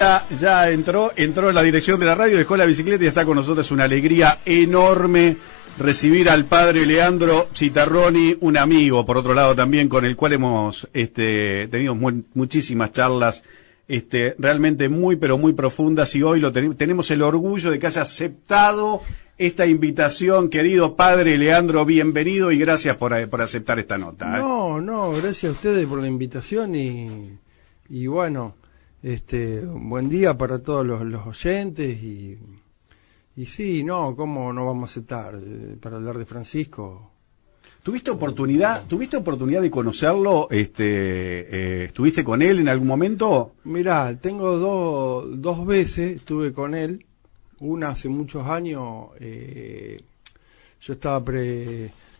Ya entró en la dirección de la radio, dejó la bicicleta y está con nosotros. Es una alegría enorme recibir al padre Leandro Chitarroni, un amigo, por otro lado también, con el cual hemos tenido muchísimas charlas realmente muy, pero muy profundas, y hoy tenemos el orgullo de que haya aceptado esta invitación. Querido padre Leandro, bienvenido y gracias por aceptar esta nota. No, gracias a ustedes por la invitación y bueno, buen día para todos los oyentes y sí, no, ¿cómo no vamos a aceptar para hablar de Francisco? ¿Tuviste oportunidad de conocerlo? ¿Estuviste con él en algún momento? Mirá, tengo dos veces estuve con él. Una hace muchos años. Yo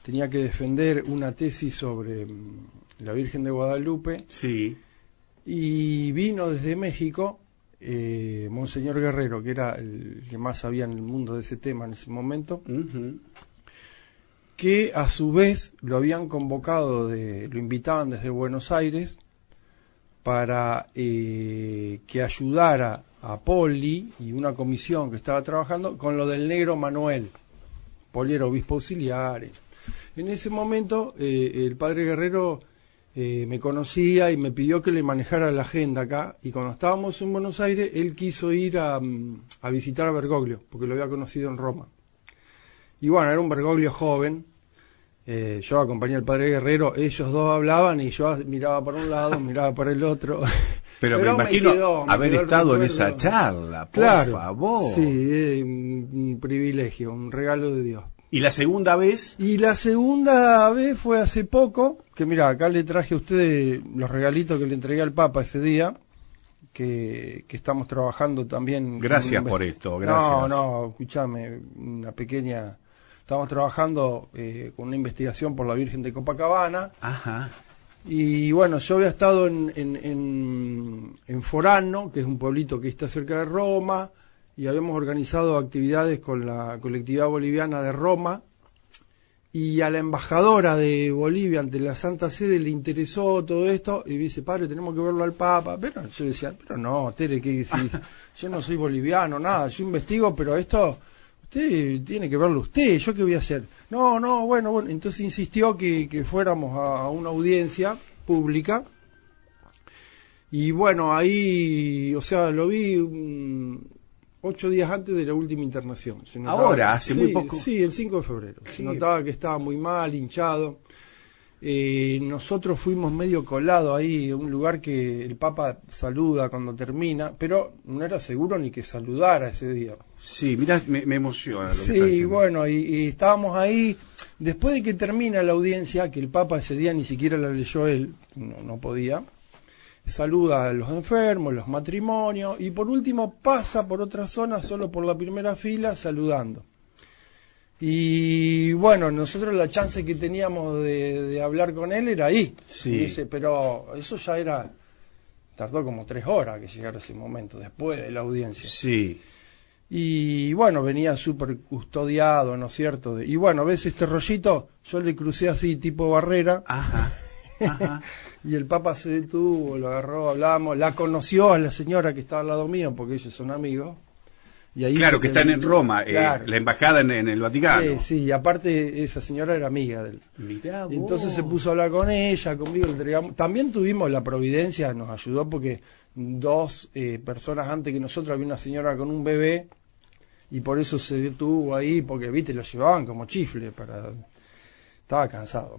tenía que defender una tesis sobre la Virgen de Guadalupe. Sí. Y vino desde México Monseñor Guerrero, que era el que más sabía en el mundo de ese tema en ese momento. Que a su vez lo habían convocado, lo invitaban desde Buenos Aires para que ayudara a Poli y una comisión que estaba trabajando con lo del negro Manuel. Poli era obispo auxiliar. En ese momento el padre Guerrero me conocía y me pidió que le manejara la agenda acá, y cuando estábamos en Buenos Aires él quiso ir a visitar a Bergoglio, porque lo había conocido en Roma. Y bueno, era un Bergoglio joven. Yo acompañé al padre Guerrero, ellos dos hablaban y yo miraba para un lado, miraba para el otro. Pero me imagino haber estado en esa charla, por favor. Sí, un privilegio, un regalo de Dios. ¿Y la segunda vez? Y la segunda vez fue hace poco, que mira, acá le traje a ustedes los regalitos que le entregué al Papa ese día, que estamos trabajando también. Gracias por esto, gracias. No, escúchame, una pequeña... Estamos trabajando con una investigación por la Virgen de Copacabana. Ajá. Y bueno, yo había estado en Forano, que es un pueblito que está cerca de Roma, y habíamos organizado actividades con la colectividad boliviana de Roma, y a la embajadora de Bolivia ante la Santa Sede le interesó todo esto, y dice, padre, tenemos que verlo al Papa. Pero yo decía, pero no, Tere, que si yo no soy boliviano, nada, yo investigo, pero esto... Usted tiene que verlo usted, ¿yo qué voy a hacer? No, bueno, entonces insistió que fuéramos a una audiencia pública. Y bueno, ahí, o sea, lo vi 8 días antes de la última internación. Ahora, hace muy poco. Sí, el 5 de febrero. Se notaba que estaba muy mal, hinchado. Nosotros fuimos medio colados ahí, un lugar que el Papa saluda cuando termina, pero no era seguro ni que saludara ese día. Sí, mirá, me emociona lo que está Sí, diciendo. bueno, y estábamos ahí, después de que termina la audiencia, que el Papa ese día ni siquiera la leyó él, no podía, saluda a los enfermos, los matrimonios, y por último pasa por otra zona, solo por la primera fila, saludando. Y bueno, nosotros la chance que teníamos de hablar con él era ahí. Sí. Dice, pero eso ya tardó como 3 horas que llegara ese momento, después de la audiencia. Sí. Y bueno, venía súper custodiado, ¿no es cierto? Y bueno, ves este rollito, yo le crucé así, tipo barrera. Ajá. Y el Papa se detuvo, lo agarró, hablamos, la conoció a la señora que estaba al lado mío, porque ellos son amigos. Y ahí claro, que están en Roma, claro. La embajada en el Vaticano. Sí, y aparte esa señora era amiga de él. Mirá vos. Entonces se puso a hablar con ella, conmigo le entregamos. También tuvimos la providencia, nos ayudó porque 2 personas antes que nosotros había una señora con un bebé y por eso se detuvo ahí, porque viste, lo llevaban como chifle Estaba cansado.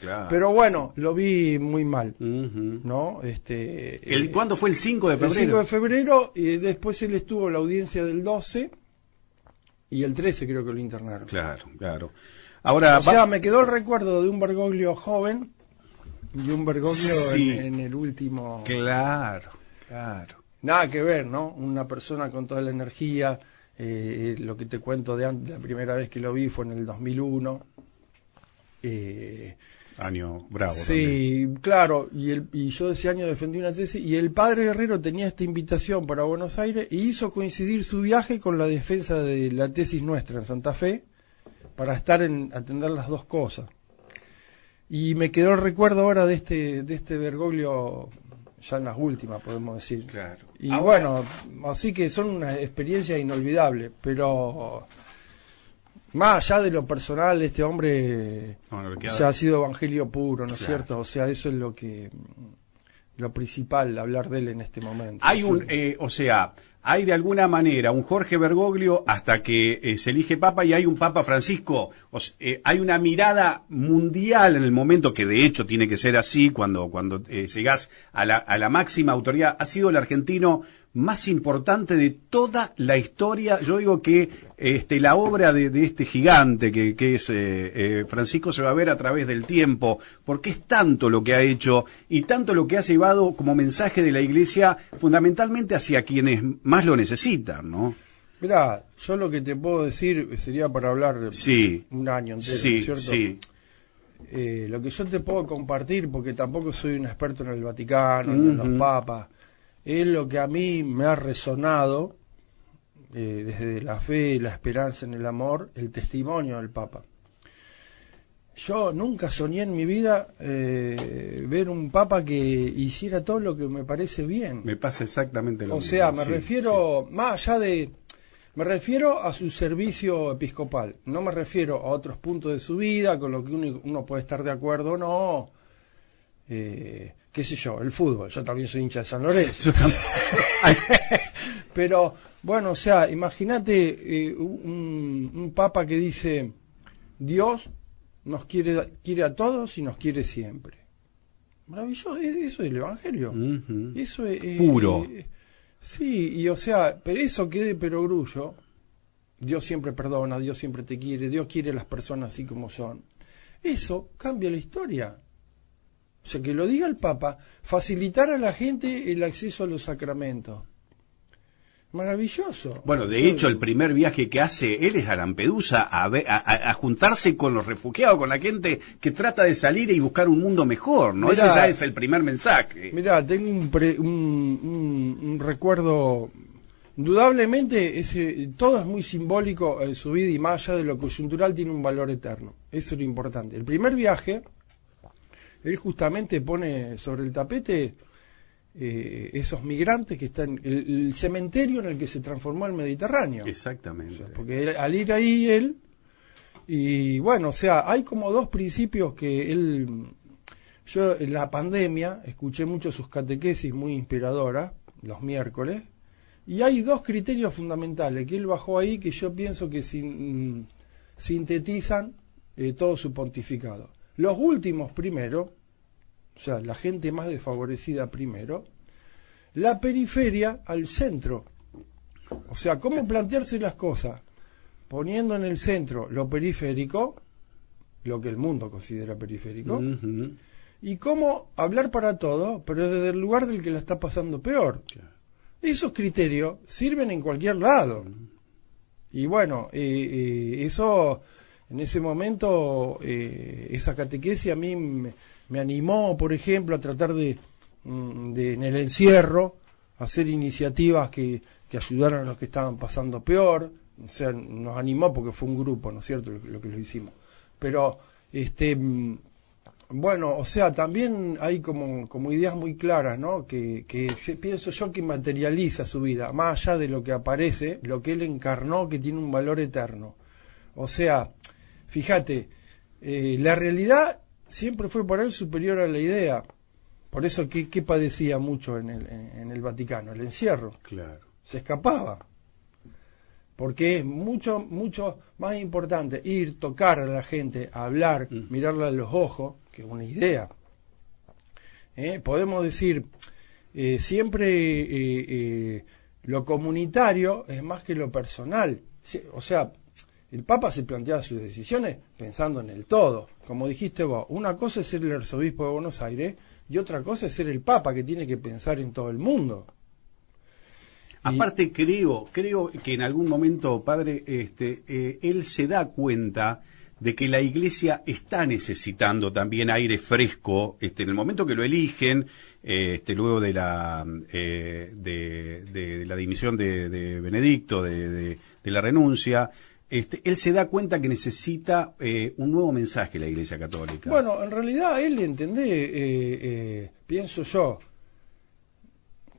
Claro. Pero bueno, lo vi muy mal, ¿no? ¿Cuándo fue el 5 de febrero? El 5 de febrero, y después él estuvo en la audiencia del 12, y el 13 creo que lo internaron. Claro. Ahora, o sea, me quedó el recuerdo de un Bergoglio joven y un Bergoglio en el último... Claro. Nada que ver, ¿no? Una persona con toda la energía, lo que te cuento de antes, la primera vez que lo vi fue en el 2001. Año bravo. Sí, también. Claro, y yo ese año defendí una tesis, y el padre Guerrero tenía esta invitación para Buenos Aires y hizo coincidir su viaje con la defensa de la tesis nuestra en Santa Fe, para atender las dos cosas. Y me quedó el recuerdo ahora de este Bergoglio, ya en las últimas, podemos decir. Claro. Y Ahora, bueno, así que son una experiencia inolvidable, pero más allá de lo personal, este hombre bueno, lo que ya ha sido evangelio puro, ¿no es Claro. cierto? O sea, eso es lo principal, hablar de él en este momento. Hay o sea, hay de alguna manera un Jorge Bergoglio hasta que se elige Papa y hay un Papa Francisco. Hay una mirada mundial en el momento que de hecho tiene que ser así cuando llegás a la máxima autoridad. Ha sido el argentino más importante de toda la historia. Yo digo que la obra de este gigante que es Francisco se va a ver a través del tiempo, porque es tanto lo que ha hecho y tanto lo que ha llevado como mensaje de la Iglesia fundamentalmente hacia quienes más lo necesitan, ¿no? Mirá, yo lo que te puedo decir sería para hablar Sí, un año entero, ¿no sí, es cierto? sí. Lo que yo te puedo compartir, porque tampoco soy un experto en el Vaticano, ni en los papas, es lo que a mí me ha resonado desde la fe, la esperanza en el amor, el testimonio del Papa. Yo nunca soñé en mi vida ver un Papa que hiciera todo lo que me parece bien. Me pasa exactamente lo O mismo. sea, me Sí, refiero, más allá de... Me refiero a su servicio episcopal, no me refiero a otros puntos de su vida, con lo que uno puede estar de acuerdo o no. Qué sé yo, el fútbol, yo también soy hincha de San Lorenzo. Pero, bueno, o sea, imagínate un papa que dice, Dios nos quiere a todos y nos quiere siempre. Maravilloso, eso es el Evangelio. Ujú. Eso es... Puro. Sí, y o sea, pero eso quede de perogrullo. Dios siempre perdona, Dios siempre te quiere, Dios quiere a las personas así como son. Eso cambia la historia. O sea, que lo diga el Papa, facilitar a la gente el acceso a los sacramentos. Maravilloso. Bueno, de hecho, el primer viaje que hace él es a Lampedusa a juntarse con los refugiados, con la gente que trata de salir y buscar un mundo mejor, ¿no? Mirá, Ese ya es el primer mensaje. Mirá, tengo un recuerdo. Indudablemente, todo es muy simbólico en su vida y más allá de lo coyuntural tiene un valor eterno. Eso es lo importante. El primer viaje, él justamente pone sobre el tapete esos migrantes que están, el cementerio en el que se transformó el Mediterráneo. Exactamente. O sea, porque al ir ahí él, y bueno, o sea, hay como dos principios que yo en la pandemia escuché mucho sus catequesis muy inspiradoras, los miércoles, y hay dos criterios fundamentales que él bajó ahí que yo pienso que sintetizan todo su pontificado. Los últimos primero, o sea, la gente más desfavorecida primero, la periferia al centro. O sea, cómo plantearse las cosas, poniendo en el centro lo periférico, lo que el mundo considera periférico, Ujú. y cómo hablar para todo, pero desde el lugar del que la está pasando peor. Esos criterios sirven en cualquier lado. Y bueno, eso, en ese momento, esa catequesis a mí me animó, por ejemplo, a tratar de en el encierro, hacer iniciativas que ayudaran a los que estaban pasando peor. O sea, nos animó porque fue un grupo, ¿no es cierto?, lo que lo hicimos. Pero, bueno, o sea, también hay como ideas muy claras, ¿no?, que pienso yo que materializa su vida, más allá de lo que aparece, lo que él encarnó, que tiene un valor eterno. O sea, fíjate, la realidad siempre fue para él superior a la idea. Por eso, ¿qué padecía mucho en el Vaticano? El encierro. Claro. Se escapaba. Porque es mucho, mucho más importante ir, tocar a la gente, hablar, mirarla a los ojos, que una idea. Podemos decir, siempre lo comunitario es más que lo personal. O sea, el Papa se planteaba sus decisiones pensando en el todo. Como dijiste vos, una cosa es ser el arzobispo de Buenos Aires y otra cosa es ser el Papa, que tiene que pensar en todo el mundo. Aparte, creo que en algún momento, padre, él se da cuenta de que la Iglesia está necesitando también aire fresco, en el momento que lo eligen, luego de la de la dimisión de Benedicto, de la renuncia, él se da cuenta que necesita un nuevo mensaje la Iglesia Católica. Bueno, en realidad él entiende, pienso yo,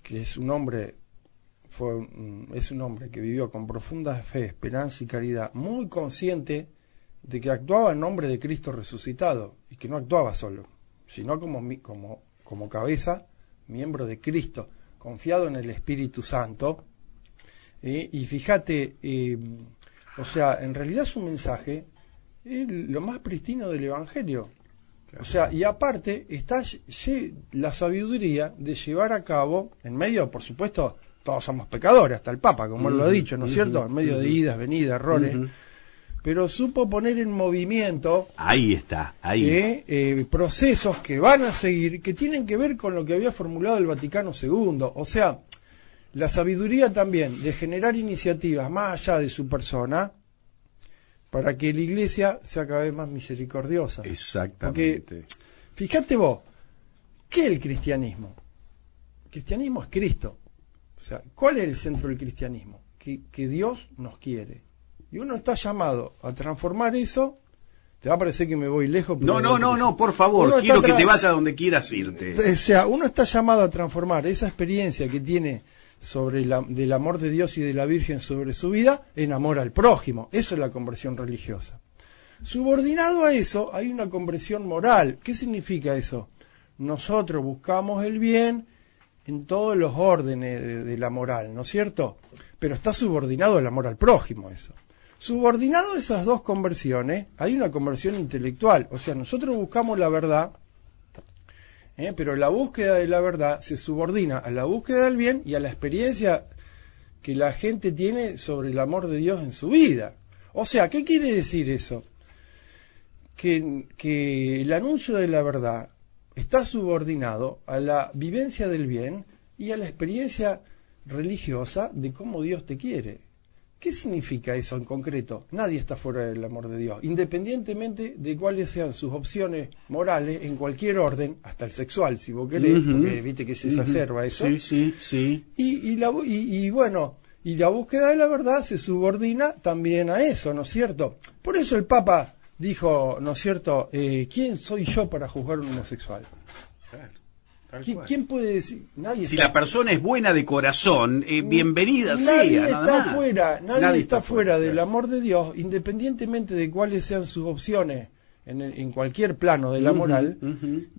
que es un hombre es un hombre que vivió con profunda fe, esperanza y caridad, muy consciente de que actuaba en nombre de Cristo resucitado y que no actuaba solo, sino como cabeza, miembro de Cristo, confiado en el Espíritu Santo. Y fíjate, o sea, en realidad su mensaje es lo más pristino del Evangelio. O sea, y aparte está la sabiduría de llevar a cabo, en medio, por supuesto, todos somos pecadores, hasta el Papa, como él lo ha dicho, ¿no es cierto? En medio de idas, venidas, errores, pero supo poner en movimiento procesos que van a seguir, que tienen que ver con lo que había formulado el Vaticano II. O sea, la sabiduría también de generar iniciativas más allá de su persona, para que la Iglesia sea cada vez más misericordiosa. Exactamente. Porque, fíjate vos, ¿qué es el cristianismo? El cristianismo es Cristo. O sea, ¿cuál es el centro del cristianismo? Que Dios nos quiere. Y uno está llamado a transformar eso. Te va a parecer que me voy lejos. Pero no, por favor, quiero que te vayas a donde quieras irte. O sea, uno está llamado a transformar esa experiencia que tiene del amor de Dios y de la Virgen sobre su vida en amor al prójimo. Eso es la conversión religiosa. Subordinado a eso hay una conversión moral. ¿Qué significa eso? Nosotros buscamos el bien en todos los órdenes de la moral, ¿no es cierto? Pero está subordinado al amor al prójimo eso. Subordinado a esas dos conversiones hay una conversión intelectual. O sea, nosotros buscamos la verdad, pero la búsqueda de la verdad se subordina a la búsqueda del bien y a la experiencia que la gente tiene sobre el amor de Dios en su vida. O sea, ¿qué quiere decir eso? Que el anuncio de la verdad está subordinado a la vivencia del bien y a la experiencia religiosa de cómo Dios te quiere. ¿Qué significa eso en concreto? Nadie está fuera del amor de Dios, independientemente de cuáles sean sus opciones morales en cualquier orden, hasta el sexual, si vos querés, porque viste que se exacerba eso. Sí. Y la búsqueda de la verdad se subordina también a eso, ¿no es cierto? Por eso el Papa dijo, ¿no es cierto?, ¿quién soy yo para juzgar a un homosexual? ¿Quién puede decir? Nadie si la persona es buena de corazón, bienvenida sea. Nadie está fuera del amor de Dios, independientemente de cuáles sean sus opciones en cualquier plano de la moral,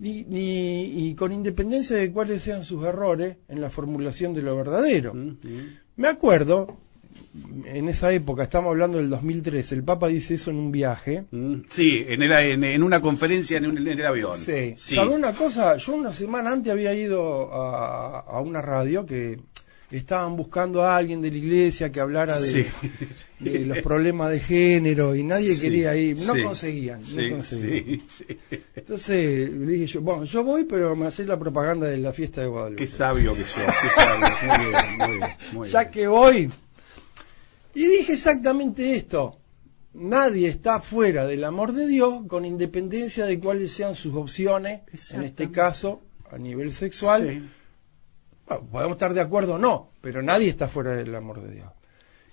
y con independencia de cuáles sean sus errores en la formulación de lo verdadero. Me acuerdo, en esa época, estamos hablando del 2003, el Papa dice eso en un viaje. Sí, en una conferencia en el avión. Sí. ¿Sabés una cosa? Yo una semana antes había ido a una radio que estaban buscando a alguien de la iglesia que hablara de los problemas de género y nadie quería ir, no conseguían. Entonces le dije yo, bueno, yo voy, pero me hacés la propaganda de la fiesta de Guadalupe. Qué sabio que sos, qué sabio. Muy bien. Ya que voy. Y dije exactamente esto: nadie está fuera del amor de Dios con independencia de cuáles sean sus opciones, en este caso a nivel sexual. Sí. Bueno, podemos estar de acuerdo o no, pero nadie está fuera del amor de Dios.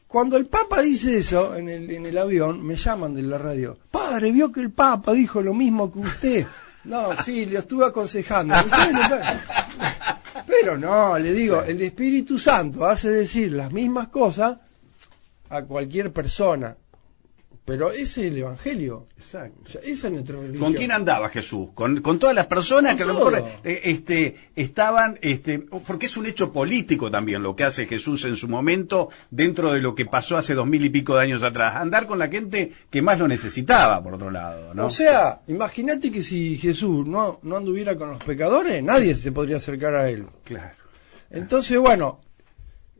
Cuando el Papa dice eso en el avión, me llaman de la radio: padre, vio que el Papa dijo lo mismo que usted. No, sí, le estuve aconsejando. Pero no, le digo, el Espíritu Santo hace decir las mismas cosas a cualquier persona, pero ese es el Evangelio. Exacto. O sea, esa es nuestra religión. ¿Con quién andaba Jesús? Con todas las personas que a lo mejor estaban, porque es un hecho político también lo que hace Jesús en su momento dentro de lo que pasó hace 2000 y pico de años atrás, andar con la gente que más lo necesitaba, por otro lado, ¿no? O sea, imagínate que si Jesús no anduviera con los pecadores, nadie se podría acercar a él. Claro. Entonces, bueno,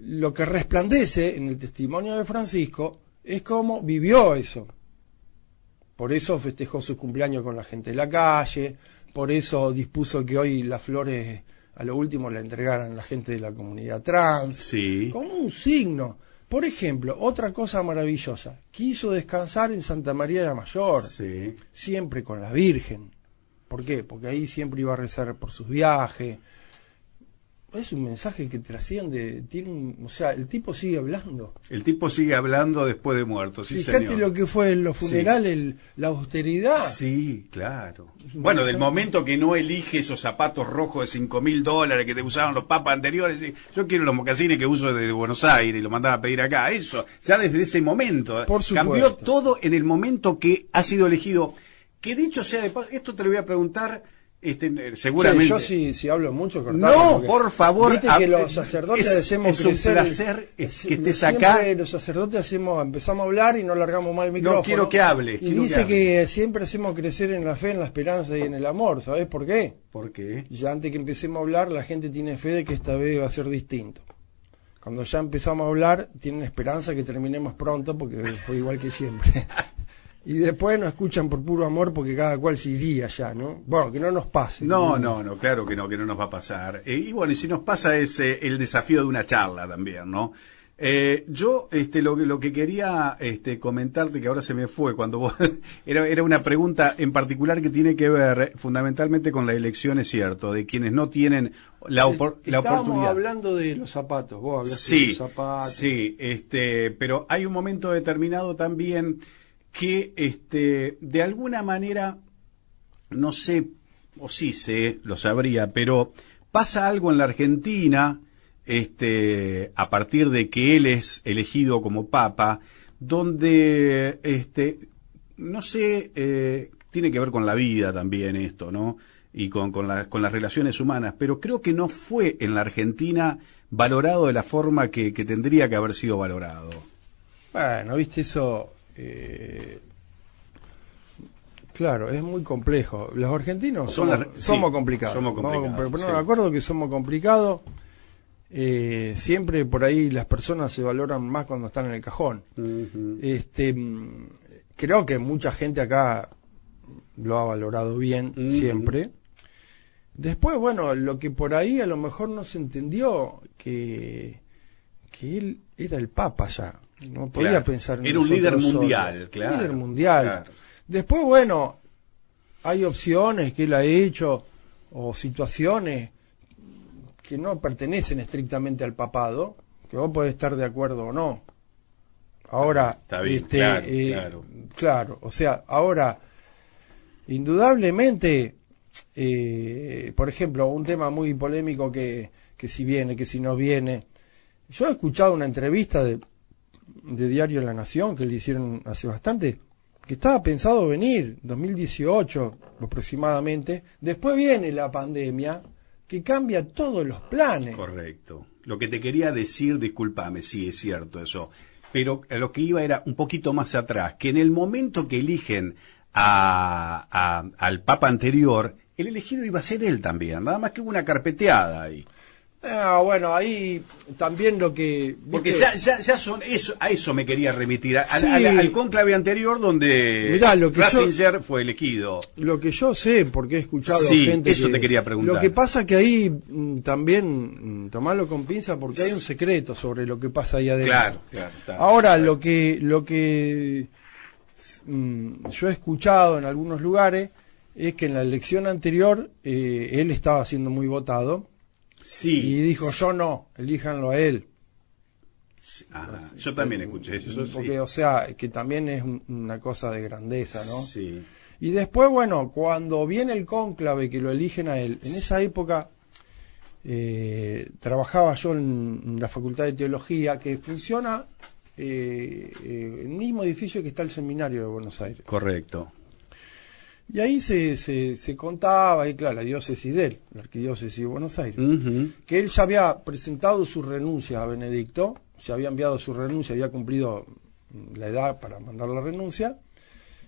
lo que resplandece en el testimonio de Francisco es cómo vivió eso. Por eso festejó su cumpleaños con la gente de la calle, por eso dispuso que hoy las flores a lo último la entregaran a la gente de la comunidad trans, como un signo. Por ejemplo, otra cosa maravillosa, quiso descansar en Santa María de la Mayor, siempre con la Virgen. ¿Por qué? Porque ahí siempre iba a rezar por sus viajes. es un mensaje que trasciende, o sea, el tipo sigue hablando. El tipo sigue hablando después de muerto, sí, Fíjate señor. lo que fue en los funerales, Sí. La austeridad. Sí, claro. Bueno, del momento que no elige esos zapatos rojos de $5.000 que te usaban los papas anteriores, y yo quiero los mocasines que uso desde Buenos Aires y lo mandaba a pedir acá. Eso, ya desde ese momento. Por supuesto. Cambió todo en el momento que ha sido elegido. Que dicho sea de paso, esto te lo voy a preguntar seguramente. Yo si hablo mucho, cortalo, No, porque por favor. viste que los sacerdotes hacemos es un crecer. placer que estés siempre acá. Los sacerdotes empezamos a hablar y no largamos mal el micrófono. No, quiero que hables. Y dice que siempre hacemos crecer en la fe, en la esperanza y en el amor. ¿Sabés por qué? ¿Por qué? Ya antes que empecemos a hablar, la gente tiene fe de que esta vez va a ser distinto. Cuando ya empezamos a hablar, tienen esperanza que terminemos pronto porque fue igual que siempre. Y después nos escuchan por puro amor porque cada cual se iría ya, ¿no? Bueno, que no nos pase. No, claro que no nos va a pasar. Y bueno, y si nos pasa es el desafío de una charla también, ¿no? Yo lo que quería comentarte, que ahora se me fue, cuando vos era una pregunta en particular que tiene que ver fundamentalmente con la elección, es cierto, de quienes no tienen la oportunidad. Estábamos hablando de los zapatos, vos hablaste de los zapatos. Sí, pero hay un momento determinado también que de alguna manera, no sé, o sí sé, lo sabría, pero pasa algo en la Argentina, a partir de que él es elegido como papa, donde, no sé, tiene que ver con la vida también esto, ¿no? Y con las relaciones humanas, pero creo que no fue en la Argentina valorado de la forma que tendría que haber sido valorado. Bueno, viste eso. Claro, es muy complejo. Los argentinos somos complicados. Somos complicados. Pero no me acuerdo que somos complicados. Siempre por ahí las personas se valoran más cuando están en el cajón. Uh-huh. Creo que mucha gente acá lo ha valorado bien, uh-huh, siempre. Después, bueno, lo que por ahí a lo mejor no se entendió, que él era el papa ya. No podía pensar en era un líder mundial, solo. claro. Líder mundial. Claro. Después, bueno, hay opciones que él ha hecho o situaciones que no pertenecen estrictamente al papado, que vos podés estar de acuerdo o no. Ahora, está bien, claro, o sea, ahora, indudablemente, por ejemplo, un tema muy polémico que si viene, que si no viene. Yo he escuchado una entrevista de Diario La Nación que le hicieron hace bastante, que estaba pensado venir 2018 aproximadamente. Después viene la pandemia que cambia todos los planes. Correcto. Lo que te quería decir, discúlpame, sí es cierto eso, pero lo que iba era un poquito más atrás, que en el momento que eligen al papa anterior, el elegido iba a ser él también, nada más que hubo una carpeteada ahí. Bueno, ahí también lo que... Porque ya son eso, a eso me quería remitir, al cónclave anterior donde Mirá, Ratzinger fue elegido. Lo que yo sé, porque he escuchado gente eso te quería preguntar. Lo que pasa que ahí también, tomarlo con pinza, porque hay un secreto sobre lo que pasa ahí adentro. Claro. Ahora, lo que yo he escuchado en algunos lugares es que en la elección anterior él estaba siendo muy votado. Sí. Y dijo, yo no, elíjanlo a él. Yo también escuché eso. Porque, o sea, que también es una cosa de grandeza, ¿no? Sí. Y después, bueno, cuando viene el cónclave que lo eligen a él, en esa época trabajaba yo en la Facultad de Teología, que funciona en el mismo edificio que está el Seminario de Buenos Aires. Correcto. Y ahí se contaba, y claro, la diócesis de él, la arquidiócesis de Buenos Aires, uh-huh, que él ya había presentado su renuncia a Benedicto, se había enviado su renuncia, había cumplido la edad para mandar la renuncia,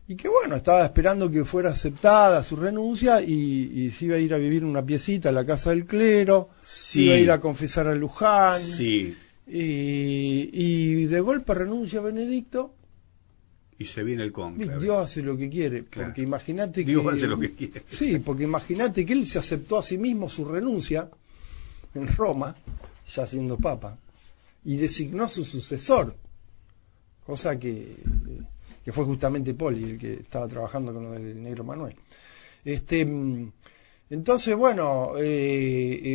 y que bueno, estaba esperando que fuera aceptada su renuncia y se iba a ir a vivir en una piecita a la casa del clero, iba a ir a confesar a Luján, y de golpe renuncia a Benedicto. Y se viene el cónclave. Dios hace lo que quiere, claro. Porque imagínate que... Dios hace lo que quiere. Sí, porque imagínate que él se aceptó a sí mismo su renuncia en Roma, ya siendo papa, y designó su sucesor, cosa que fue justamente Poli, el que estaba trabajando con lo del negro Manuel. Entonces, bueno,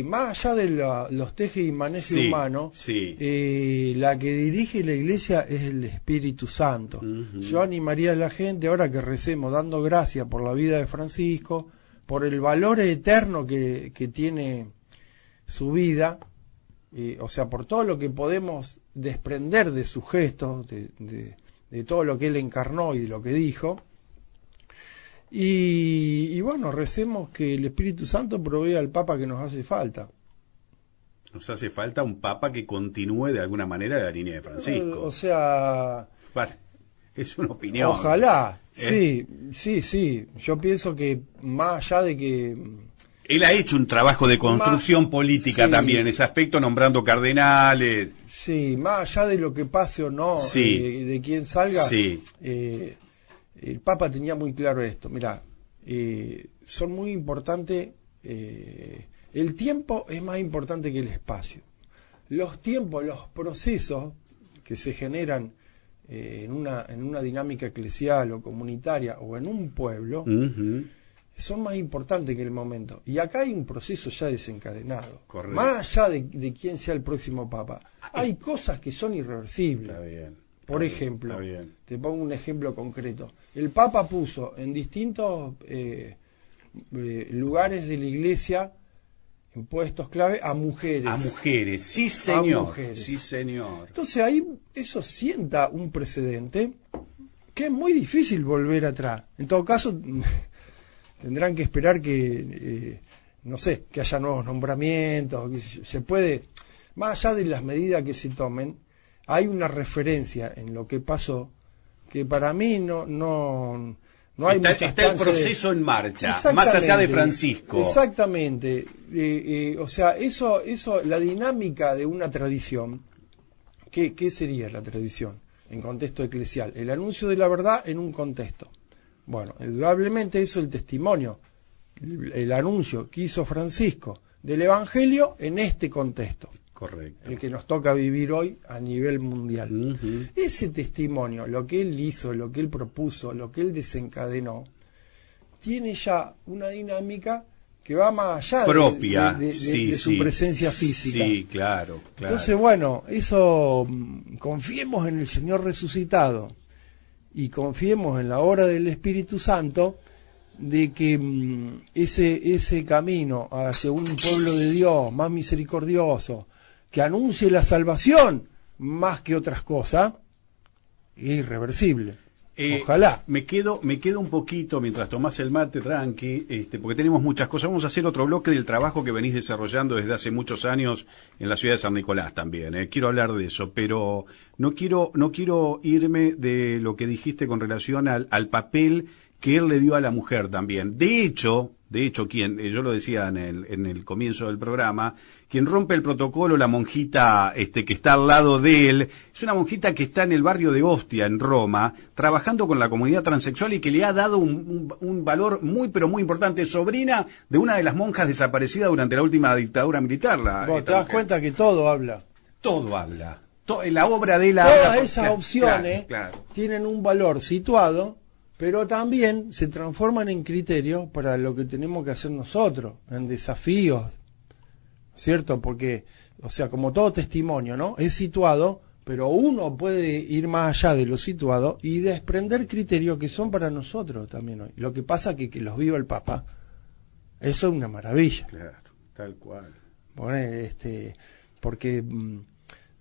más allá de los tejes y manejes humanos, la que dirige la iglesia es el Espíritu Santo. Yo animaría a la gente, ahora que recemos, dando gracias por la vida de Francisco, por el valor eterno que tiene su vida, o sea, por todo lo que podemos desprender de sus gestos, de todo lo que él encarnó y de lo que dijo. Y bueno, recemos que el Espíritu Santo provea al Papa que nos hace falta. Nos hace falta un Papa que continúe de alguna manera la línea de Francisco. O sea... Vale, es una opinión. Ojalá, sí. Yo pienso que más allá de que... Él ha hecho un trabajo de construcción política también en ese aspecto, nombrando cardenales. Sí, más allá de lo que pase o no, de quién salga... el Papa tenía muy claro esto. Mirá, son muy importantes, el tiempo es más importante que el espacio. Los tiempos, los procesos que se generan en una dinámica eclesial o comunitaria o en un pueblo, son más importantes que el momento. Y acá hay un proceso ya desencadenado. Correcto. Más allá de quién sea el próximo Papa. Hay cosas que son irreversibles. Está bien. Por ejemplo, te pongo un ejemplo concreto. El Papa puso en distintos lugares de la iglesia, en puestos clave, a mujeres. A mujeres, sí señor. A mujeres. Sí señor. Entonces ahí eso sienta un precedente que es muy difícil volver atrás. En todo caso, tendrán que esperar que, no sé, que haya nuevos nombramientos, que se puede, más allá de las medidas que se tomen, hay una referencia en lo que pasó que para mí no hay está el proceso en marcha, más allá de Francisco. Exactamente. O sea, eso, la dinámica de una tradición, ¿qué sería la tradición en contexto eclesial? El anuncio de la verdad en un contexto. Bueno, indudablemente eso es el testimonio, el anuncio que hizo Francisco del Evangelio en este contexto. Correcto. El que nos toca vivir hoy a nivel mundial. Ese testimonio, lo que él hizo, lo que él propuso, lo que él desencadenó, tiene ya una dinámica que va más allá propia de su presencia física. Sí, claro. Entonces, bueno, eso, confiemos en el Señor resucitado y confiemos en la obra del Espíritu Santo, de que ese camino hacia un pueblo de Dios más misericordioso, que anuncie la salvación más que otras cosas, es irreversible. Ojalá. Me quedo un poquito mientras tomás el mate, tranqui, porque tenemos muchas cosas. Vamos a hacer otro bloque del trabajo que venís desarrollando desde hace muchos años en la ciudad de San Nicolás también. Quiero hablar de eso, pero no quiero irme de lo que dijiste con relación al papel que él le dio a la mujer también. De hecho, yo lo decía en el comienzo del programa, quien rompe el protocolo, la monjita que está al lado de él, es una monjita que está en el barrio de Ostia, en Roma, trabajando con la comunidad transexual y que le ha dado un valor muy, pero muy importante, sobrina de una de las monjas desaparecidas durante la última dictadura militar. Vos te das cuenta que todo habla. Todo habla. La obra de la... Todas esas opciones tienen un valor situado, pero también se transforman en criterios para lo que tenemos que hacer nosotros, en desafíos, ¿cierto? Porque, o sea, como todo testimonio, ¿no? Es situado, pero uno puede ir más allá de lo situado y desprender criterios que son para nosotros también hoy. Lo que pasa que los viva el Papa, eso es una maravilla. Claro, tal cual. Porque...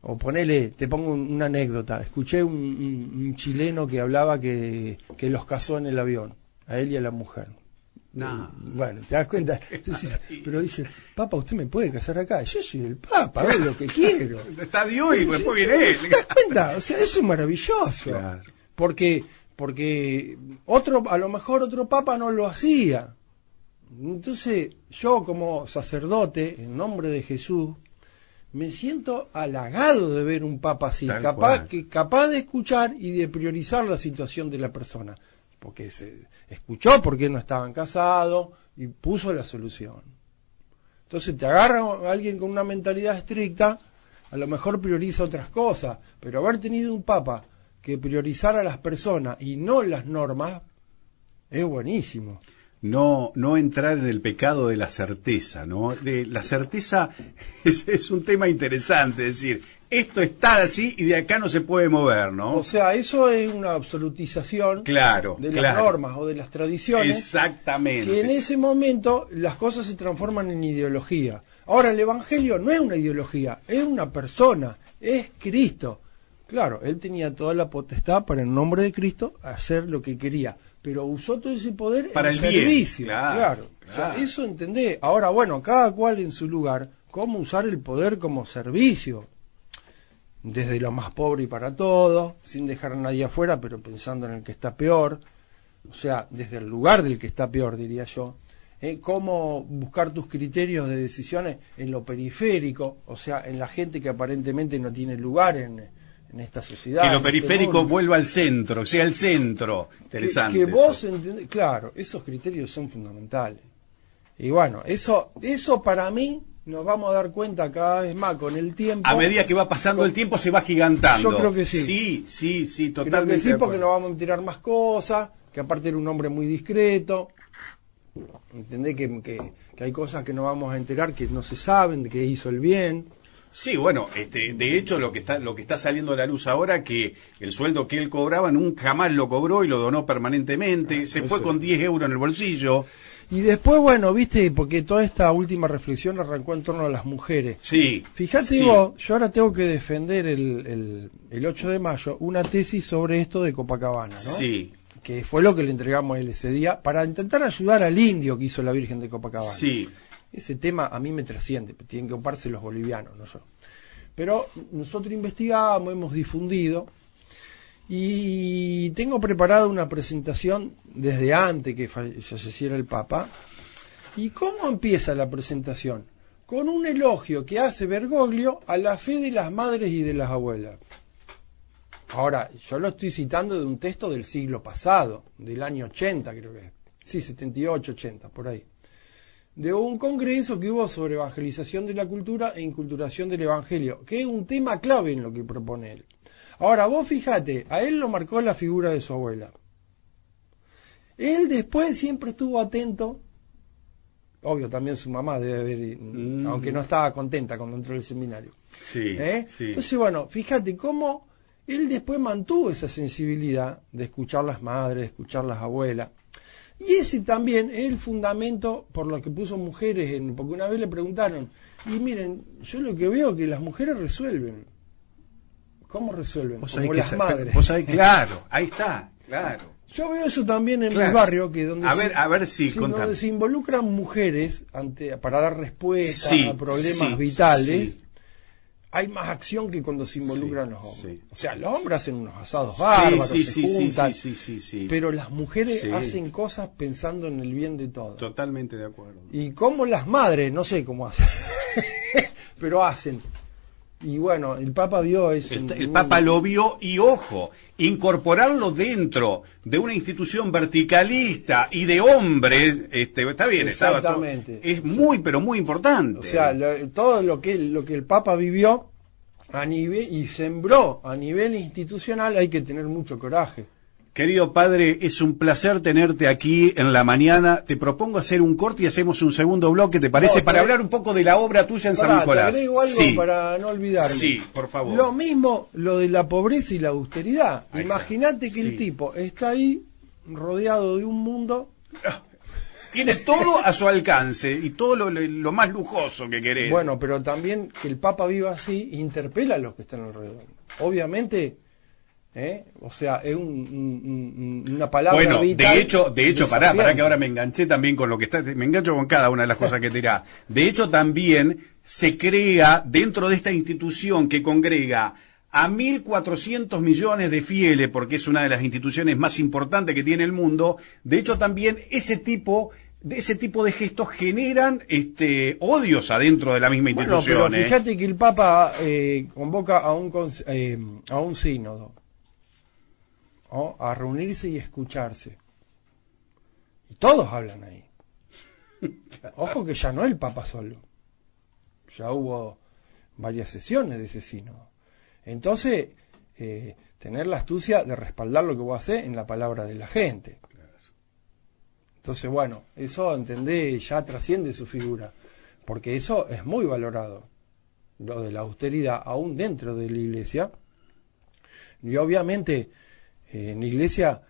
O ponele, te pongo una anécdota. Escuché un chileno que hablaba que los casó en el avión, a él y a la mujer. No. Bueno, ¿te das cuenta? Entonces, pero dice, Papa, ¿usted me puede casar acá? Yo soy el Papa, hago lo que quiero. Está Dios y después viene él. ¿Te das cuenta? O sea, eso es maravilloso. Claro. Porque a lo mejor otro Papa no lo hacía. Entonces, yo como sacerdote, en nombre de Jesús, me siento halagado de ver un Papa así, capaz de escuchar y de priorizar la situación de la persona, porque se escuchó por qué no estaban casados y puso la solución. Entonces te agarra a alguien con una mentalidad estricta, a lo mejor prioriza otras cosas, pero haber tenido un Papa que priorizara a las personas y no las normas es buenísimo. no entrar en el pecado de la certeza, ¿no? La certeza es un tema interesante, es decir, esto está así y de acá no se puede mover, ¿no? O sea, eso es una absolutización de las normas o de las tradiciones. Exactamente. Que en ese momento las cosas se transforman en ideología. Ahora, el Evangelio no es una ideología, es una persona, es Cristo. Claro, él tenía toda la potestad para, en nombre de Cristo, hacer lo que quería, pero usó todo ese poder para en el servicio. Bien, claro. O sea, eso entendés. Ahora, bueno, cada cual en su lugar, cómo usar el poder como servicio. Desde lo más pobre y para todo, sin dejar a nadie afuera, pero pensando en el que está peor. O sea, desde el lugar del que está peor, diría yo. Cómo buscar tus criterios de decisiones en lo periférico, o sea, en la gente que aparentemente no tiene lugar en esta sociedad. Que lo periférico vuelva al centro, sea el centro. Interesante. Que vos entendés, claro, esos criterios son fundamentales. Y bueno, eso para mí nos vamos a dar cuenta cada vez más con el tiempo. A medida que va pasando el tiempo se va gigantando. Yo creo que sí. Sí, totalmente. Creo que sí, porque nos vamos a tirar más cosas, que aparte era un hombre muy discreto. ¿Entendés? Que hay cosas que no vamos a enterar, que no se saben, de que hizo el bien. Sí, bueno, de hecho lo que está saliendo a la luz ahora, que el sueldo que él cobraba nunca jamás lo cobró y lo donó permanentemente, se fue con 10 euros en el bolsillo. Y después, bueno, viste, porque toda esta última reflexión arrancó en torno a las mujeres. Sí. Fíjate vos, yo ahora tengo que defender el 8 de mayo una tesis sobre esto de Copacabana, ¿no? Sí. Que fue lo que le entregamos a él ese día, para intentar ayudar al indio que hizo la Virgen de Copacabana. Sí. Ese tema a mí me trasciende, tienen que ocuparse los bolivianos, no yo. Pero nosotros investigamos, hemos difundido, y tengo preparada una presentación desde antes que falleciera el Papa. ¿Y cómo empieza la presentación? Con un elogio que hace Bergoglio a la fe de las madres y de las abuelas. Ahora, yo lo estoy citando de un texto del siglo pasado, del año 80 creo que es. Sí, 78, 80, por ahí. De un congreso que hubo sobre evangelización de la cultura e inculturación del evangelio, que es un tema clave en lo que propone él. Ahora, vos fíjate, a él lo marcó la figura de su abuela. Él después siempre estuvo atento, obvio también su mamá debe haber, aunque no estaba contenta cuando entró al seminario. Sí, sí. Entonces, bueno, fíjate cómo él después mantuvo esa sensibilidad de escuchar las madres, de escuchar las abuelas. Y ese también es el fundamento por lo que puso mujeres, porque una vez le preguntaron, y miren, yo lo que veo es que las mujeres resuelven. ¿Cómo resuelven? Como las madres. Claro, ahí está, claro. Yo veo eso también en el barrio, que donde donde se involucran mujeres para dar respuesta a problemas vitales. Sí. Hay más acción que cuando se involucran los hombres. Sí. O sea, los hombres hacen unos asados bárbaros, se juntan, sí. pero las mujeres hacen cosas pensando en el bien de todos. Totalmente de acuerdo. Y como las madres, no sé cómo hacen, pero hacen. Y bueno, el Papa vio eso. El Papa lo vio y, ojo, incorporarlo dentro de una institución verticalista y de hombres, está bien, exactamente. Es muy, pero muy importante. O sea, todo lo que el Papa vivió a nivel y sembró a nivel institucional, hay que tener mucho coraje. Querido padre, es un placer tenerte aquí en la mañana. Te propongo hacer un corte y hacemos un segundo bloque, ¿te parece? Para hablar un poco de la obra tuya en San Nicolás. Te agrego algo para no olvidarme. Sí, por favor. Lo mismo, lo de la pobreza y la austeridad. Imagínate que el tipo está ahí rodeado de un mundo... Tiene todo a su alcance y todo lo más lujoso que querés. Bueno, pero también que el Papa viva así interpela a los que están alrededor. Obviamente... O sea, es una palabra vital. De hecho, pará que ahora me enganché también con lo que está, me engancho con cada una de las cosas que dirá. De hecho, también se crea dentro de esta institución que congrega a 1.400 millones de fieles, porque es una de las instituciones más importantes que tiene el mundo. De hecho, también ese tipo de gestos generan odios adentro de la misma institución. Bueno, pero fíjate que el Papa convoca a un sínodo. A reunirse y escucharse. Y todos hablan ahí. Ojo que ya no es el Papa solo. Ya hubo varias sesiones de ese sínodo. Entonces, tener la astucia de respaldar lo que vos hacés en la palabra de la gente. Entonces, bueno, eso, entendé, ya trasciende su figura, porque eso es muy valorado, lo de la austeridad, aún dentro de la iglesia. Y obviamente, en la iglesia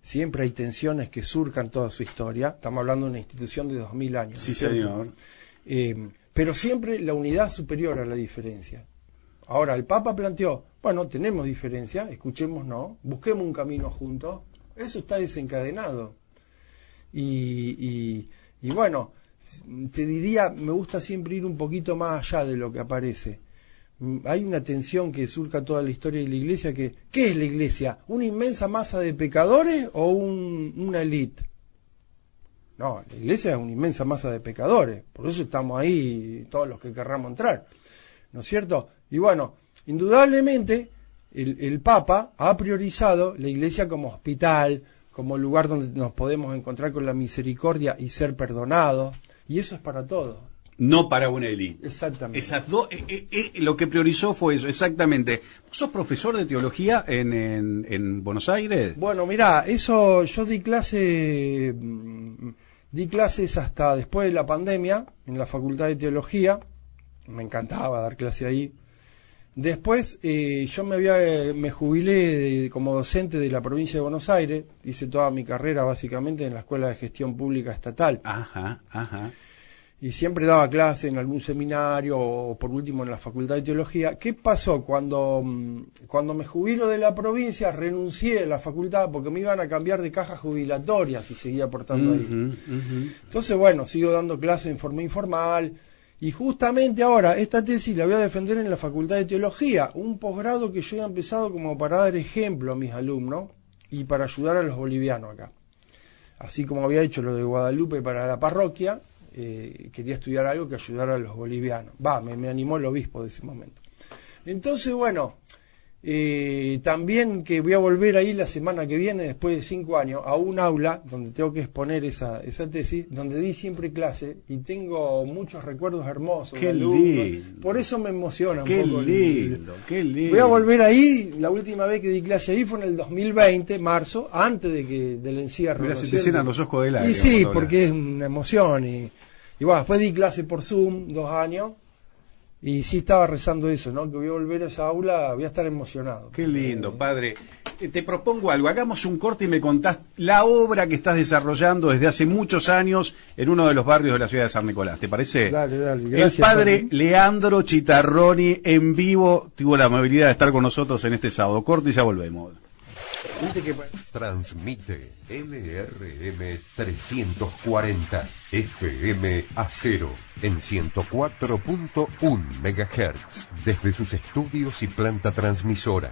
siempre hay tensiones que surcan toda su historia. Estamos hablando de una institución de 2000 años. Sí, señor. Pero siempre la unidad superior a la diferencia. Ahora, el Papa planteó, bueno, tenemos diferencia, escuchémonos, busquemos un camino juntos. Eso está desencadenado. Y bueno, te diría, me gusta siempre ir un poquito más allá de lo que aparece. Hay una tensión que surca toda la historia de la iglesia. ¿Qué es la iglesia? ¿Una inmensa masa de pecadores o una élite? No, la iglesia es una inmensa masa de pecadores, por eso estamos ahí todos los que querramos entrar, ¿no es cierto? Y bueno, indudablemente el Papa ha priorizado la iglesia como hospital, como lugar donde nos podemos encontrar con la misericordia y ser perdonados, y eso es para todos. No para una élite. Exactamente. Esas dos, lo que priorizó fue eso, exactamente. ¿Sos profesor de teología en Buenos Aires? Bueno, mirá, eso yo di clases hasta después de la pandemia en la Facultad de Teología. Me encantaba dar clase ahí. Después yo me jubilé como docente de la provincia de Buenos Aires. Hice toda mi carrera básicamente en la Escuela de Gestión Pública Estatal. Ajá, ajá. Y siempre daba clase en algún seminario o por último en la Facultad de Teología. ¿Qué pasó? Cuando me jubilo de la provincia renuncié a la facultad porque me iban a cambiar de caja jubilatoria si seguía aportando ahí. Entonces, bueno, sigo dando clase en forma informal y justamente ahora esta tesis la voy a defender en la Facultad de Teología, un posgrado que yo he empezado como para dar ejemplo a mis alumnos y para ayudar a los bolivianos acá. Así como había hecho lo de Guadalupe para la parroquia, quería estudiar algo que ayudara a los bolivianos. Me animó el obispo de ese momento. Entonces, bueno, también que voy a volver ahí la semana que viene, después de 5 años, a un aula donde tengo que exponer esa tesis, donde di siempre clase y tengo muchos recuerdos hermosos. ¡Qué lindo! Por eso me emociona un ¡Qué poco. lindo! ¡Qué lindo! Voy a volver ahí, la última vez que di clase ahí fue en el 2020, marzo, antes del encierro. Mirá, se te llenan los ojos de lágrimas. Y sí, porque es una emoción. Y bueno, después di clase por Zoom, 2 años, y sí estaba rezando eso, ¿no? Que voy a volver a esa aula, voy a estar emocionado. Qué lindo, padre. Te propongo algo, hagamos un corte y me contás la obra que estás desarrollando desde hace muchos años en uno de los barrios de la ciudad de San Nicolás, ¿te parece? Dale, gracias. El padre Leandro Chitarroni en vivo tuvo la amabilidad de estar con nosotros en este sábado. Corte y ya volvemos. Transmite LRM 340 FM A0 en 104.1 MHz desde sus estudios y planta transmisora.